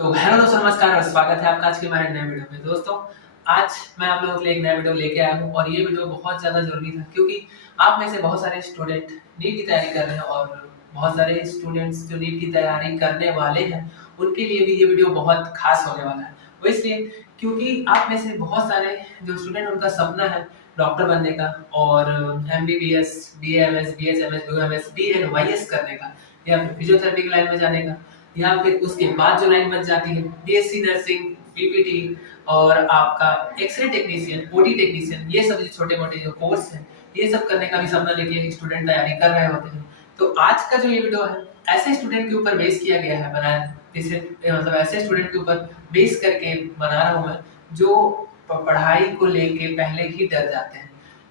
तो हेलो दोस्तों, नमस्कार और स्वागत है आपका आज के हमारे नए वीडियो में। दोस्तों, आज मैं आप लोगों के लिए एक नया वीडियो लेके आया हूँ और ये वीडियो बहुत ज़्यादा ज़रूरी था क्योंकि आप में से बहुत सारे स्टूडेंट नीट की तैयारी कर रहे हैं और बहुत सारे स्टूडेंट्स जो नीट की तैयारी करने वाले हैं, उनके लिए भी ये वीडियो बहुत खास होने वाला है। वो इसलिए क्योंकि आप में से बहुत सारे जो स्टूडेंट उनका सपना है डॉक्टर बनने का और एमबीबीएस, बीएएमएस, बीएचएमएस, बीओएमएस, बीएनवाईएस करने का या फिर फिजियोथेरेपी की लाइन में जाने का या फिर उसके बाद जो लाइन बन जाती है बीएससी नर्सिंग, पीपीटी और आपका एक्सरे टेक्नीशियन, ओटी टेक्नीशियन, ये सब जो छोटे-मोटे जो कोर्स हैं, ये सब करने का भी सपना लेके स्टूडेंट तैयारी कर रहे होते हैं। तो आज का जो ये वीडियो है, ऐसे स्टूडेंट के ऊपर बेस किया गया है, बनाया जिसे मतलब ऐसे स्टूडेंट के ऊपर बेस करके बना रहा हूँ मैं, जो पढ़ाई को लेके पहले ही डर जाते हैं।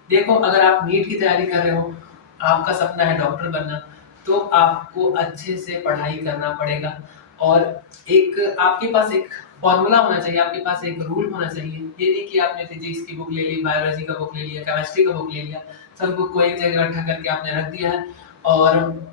देखो, अगर आप नीट की तैयारी कर रहे हो, आपका सपना है डॉक्टर बनना, तो आपको अच्छे से पढ़ाई करना पड़ेगा और एक आपके पास एक फॉर्मूला होना चाहिए, आपके पास एक रूल होना चाहिए। ये नहीं कि आपने फिजिक्स की बुक ले ली, बायोलॉजी का बुक ले लिया, केमिस्ट्री का बुक ले लिया, सब बुक को एक जगह इकट्ठा करके आपने रख दिया है और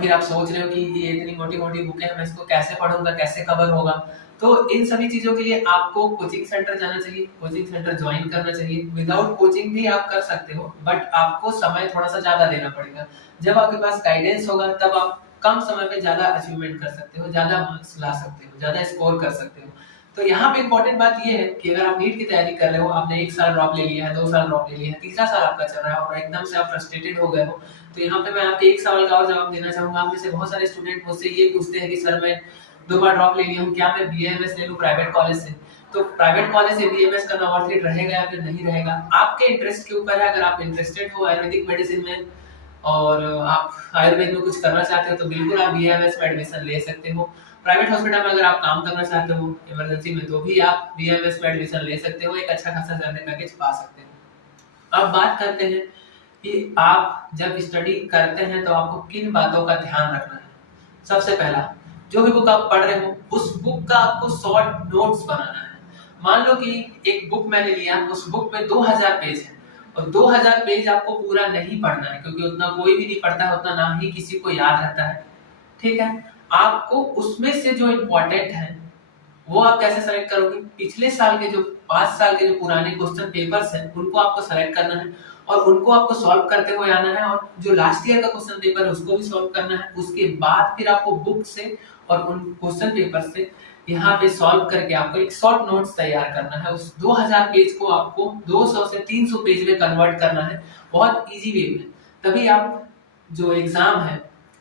फिर आप सोच रहे हो कि ये इतनी मोटी-मोटी बुक है, मैं इसको कैसे पढ़ूँगा, कैसे कवर होगा। तो इन सभी चीज़ों के लिए आपको कोचिंग सेंटर जाना चाहिए, कोचिंग सेंटर जॉइन करना चाहिए। विदाउट कोचिंग भी आप कर सकते हो, बट आपको समय थोड़ा-सा ज़्यादा देना पड़ेगा। जब आपके पास गाइडेंस होगा, तब आप कम समय में ज़्यादा अचीवमेंट कर सकते हो, ज़्यादा मार्क्स ला सकते हो, ज़्यादा स्कोर कर सकते हो। तो यहाँ पे इम्पोर्टेंट बात ये है कि अगर आप नीट की तैयारी कर रहे हो, आपने 1 साल ड्रॉप ले लिया है, 2 साल ड्रॉप ले लिया है, तीसरा साल आपका चल रहा है और एकदम से आप फ्रस्ट्रेटेड हो गए हो, तो यहाँ पे मैं आपके एक सवाल का और जवाब देना चाहूँगा। आप में से बहुत सारे स्टूडेंट मुझसे ये पूछते हैं कि सर, मैं 2 बार ड्रॉप ले लिया हूँ, क्या मैं बीएएमएस ले लूँ प्राइवेट कॉलेज से? तो प्राइवेट कॉलेज से बीएमएस करना वर्थ इट रहेगा या फिर नहीं रहेगा? आपके इंटरेस्ट के ऊपर है। अगर आप इंटरेस्टेड हो आयुर्वेदिक मेडिसिन में और आप आयुर्वेद में कुछ करना चाहते हो, तो बिल्कुल आप बीएमएस में एडमिशन ले सकते हो। प्राइवेट हॉस्पिटल में अगर आप काम करना चाहते हो इमरजेंसी में, तो भी आप बीएमएस में एडमिशन ले सकते हो, एक अच्छा खासा सैलरी पैकेज पा सकते हो। अब बात करते हैं कि आप जब स्टडी करते हैं तो आपको किन बातों का ध्यान रखना है। सबसे पहला, जो भी बुक आप पढ़ रहे हो, उस बुक का आपको शॉर्ट नोट्स बनाना है। मान लो कि एक बुक मैंने लिया, उस बुक में 2000 पेज है और 2000 पेज आपको पूरा नहीं पढ़ना है क्योंकि उतना कोई भी नहीं पढ़ता है, उतना ना ही किसी को याद रहता है। ठीक है, आपको उसमें से जो इम्पोर्टेंट है वो आप कैसे सेलेक्ट करोगे? पिछले साल के जो 5 साल के जो पुराने क्वेश्चन पेपर्स हैं, उनको आपको सेलेक्ट करना है और उनको आपको सॉल्व करते हुए आना है और जो लास्ट ईयर का क्वेश्चन पेपर है उसको भी सॉल्व करना है। उसके बाद फिर आपको बुक से और उन क्वेश्चन पेपर से यहाँ पे सॉल्व करके आपको एक शॉर्ट नोट्स तैयार करना है। उस 2000 पेज को आपको 200 से 300 पेज में कन्वर्ट करना है, बहुत ईजी वे में। तभी आप जो एग्जाम है,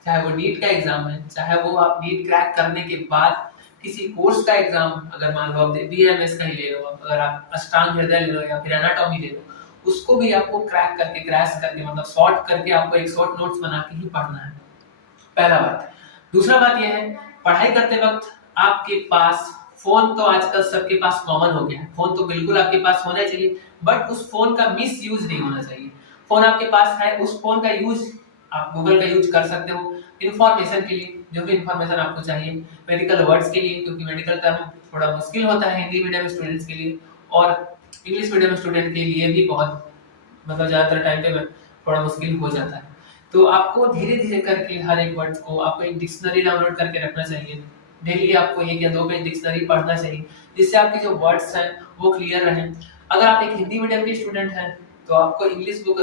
चाहे वो नीट का एग्जाम है, चाहे वो आप नीट क्रैक करने के बाद किसी कोर्स का एग्जाम, अगर मान लो आप बीएमएस का ही ले लो, अगर आप अष्टांग हृदय ले लो या फिर एनाटॉमी ले लो, उसको भी आपको क्रैक करके, क्रैश करके, मतलब सॉर्ट करके आपको एक शॉर्ट नोट्स बना के ही पढ़ना है। पहला बात। दूसरा बात यह है, पढ़ाई करते वक्त आपके पास फोन तो आजकल सबके पास कॉमन हो गया है, फोन तो बिल्कुल आपके पास होना चाहिए, बट उस फोन का मिस यूज नहीं होना चाहिए। फोन आपके पास है, उस फोन का यूज आप गूगल का यूज कर सकते हो इंफॉर्मेशन के लिए, जो भी इंफॉर्मेशन आपको चाहिए, मेडिकल वर्ड्स के लिए, क्योंकि मेडिकल टर्म थोड़ा मुश्किल होता है हिंदी मीडियम स्टूडेंट्स के लिए और इंग्लिश मीडियम स्टूडेंट के लिए भी बहुत, मतलब ज्यादातर टाइम पे थोड़ा मुश्किल हो जाता है। तो आपको धीरे धीरे करके हर एक वर्ड को आपको एक डिक्शनरी डाउनलोड करके रखना चाहिए। डेली आपको 1 या 2 पेज डिक्शनरी पढ़ना चाहिए, जिससे आपके जो वर्ड्स हैं वो क्लियर रहें। अगर आप एक हिंदी मीडियम के स्टूडेंट हैं तो आपको इंग्लिश बुक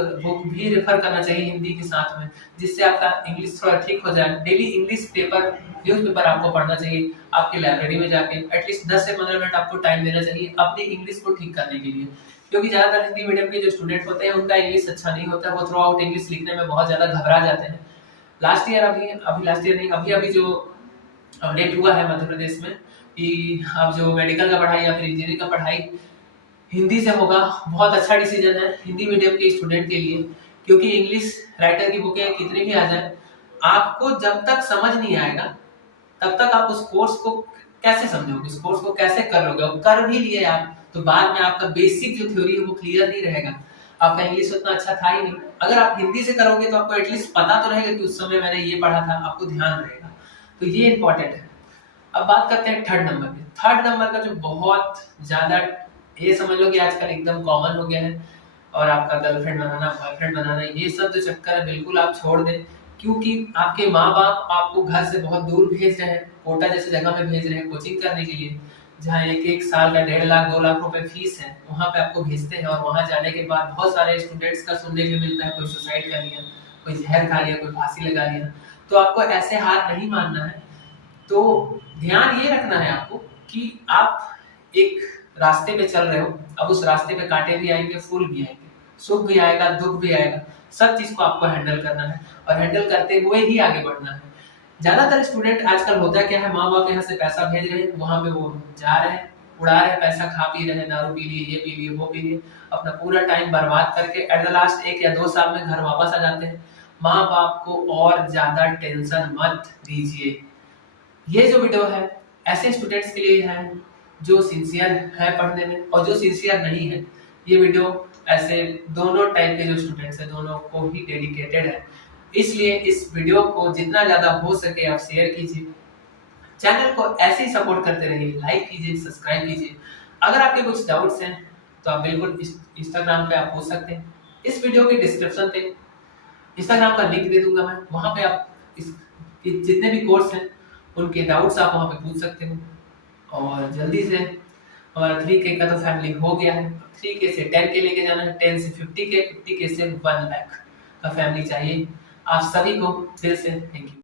भी रेफर करना चाहिए हिंदी के साथ में, जिससे आपका इंग्लिश थोड़ा ठीक हो जाए। Daily English paper, news paper आपको पढ़ना चाहिए। आपकी लाइब्रेरी में जाके एटलीस्ट 10 से 15 मिनट आपको टाइम देना चाहिए अपनी इंग्लिश को ठीक करने के लिए, क्योंकि ज्यादातर हिंदी मीडियम के जो स्टूडेंट होते हैं उनका इंग्लिश अच्छा नहीं होता है, वो थ्रू आउट इंग्लिश लिखने में बहुत ज्यादा घबरा जाते हैं। लास्ट ईयर अभी लास्ट ईयर नहीं, अभी जो अपडेट हुआ है मध्य प्रदेश में कि अब जो मेडिकल का पढ़ाई या फिर इंजीनियरिंग का पढ़ाई हिंदी से होगा, बहुत अच्छा डिसीजन है हिंदी मीडियम के स्टूडेंट के लिए, क्योंकि इंग्लिश राइटर की बुकें कितनी भी आ जाए, आपको जब तक समझ नहीं आएगा तब तक आप उस कोर्स को कैसे समझोगे, उस कोर्स को कैसे करोगे। और कर भी लिए आप तो बाद में आपका बेसिक जो थ्योरी है वो क्लियर नहीं रहेगा, आपका इंग्लिश उतना अच्छा था ही नहीं। अगर आप हिंदी से करोगे तो आपको एटलीस्ट पता तो रहेगा कि उस समय मैंने ये पढ़ा था, आपको ध्यान रहेगा। तो ये इंपॉर्टेंट है। अब बात करते हैं थर्ड नंबर पे। थर्ड नंबर का जो बहुत ज्यादा, ये समझ लो कि आजकल एकदम कॉमन हो गया है, और आपका गर्लफ्रेंड बनाना, बॉयफ्रेंड बनाना, ये सब जो चक्कर है बिल्कुल आप छोड़ दें, क्योंकि आपके माँ बाप आपको घर से बहुत दूर भेज रहे हैं, कोटा जैसे जगह में भेज रहे हैं कोचिंग करने के लिए, जहाँ एक एक साल का 1.5 लाख 2 लाख रुपए फीस है, वहाँ पे आपको भेजते हैं और वहाँ जाने के बाद बहुत सारे स्टूडेंट्स का सुनने को मिलता है कोई सुसाइड कर लिया, कोई जहर खा लिया, कोई फांसी लगा लिया। तो आपको ऐसे हार नहीं मानना है। तो ध्यान ये रखना है आपको कि आप एक रास्ते पे चल रहे हो, अब उस रास्ते पे कांटे भी आएंगे, फूल भी आएंगे, सुख भी आएगा, दुख भी आएगा, सब चीज को आपको हैंडल करना है और हैंडल करते हुए ही आगे बढ़ना है। ज्यादातर स्टूडेंट आजकल होता क्या है, माँ बाप यहाँ से पैसा भेज रहे हैं, वहां पे वो जा रहे हैं, उड़ा रहे हैं पैसा, खा पी रहे हैं, दारू पी लिए, ये पी लिए, वो पी लिए, अपना पूरा टाइम बर्बाद करके एट द लास्ट 1 या 2 साल में घर वापस आ जाते हैं। माँ बाप को और ज्यादा टेंशन मत दीजिए। ये जो वीडियो है ऐसे स्टूडेंट्स के लिए है जो सिंसियर है पढ़ने में और जो सिंसियर नहीं है। ये वीडियो ऐसे दोनों टाइप के जो स्टूडेंट्स हैं दोनों को ही डेडिकेटेड है, इसलिए इस वीडियो को जितना ज्यादा हो सके आप शेयर कीजिए, चैनल को ऐसे ही सपोर्ट करते रहिए, लाइक कीजिए, सब्सक्राइब कीजिए। अगर आपके कुछ डाउट्स हैं तो आप बिल्कुल इंस्टाग्राम पे आप पूछ सकते हैं। इस वीडियो के डिस्क्रिप्शन पे इंस्टाग्राम का लिंक दे दूंगा मैं, वहां पे आप जितने भी कोर्स हैं उनके डाउट्स आप वहां पे पूछ सकते हो। और जल्दी से हमारा 3K का तो फैमिली हो गया है, 3K से 10K लेके जाना है, 10 से 50K, 50K से 1 लाख का फैमिली चाहिए। आप सभी को दिल से थैंक यू।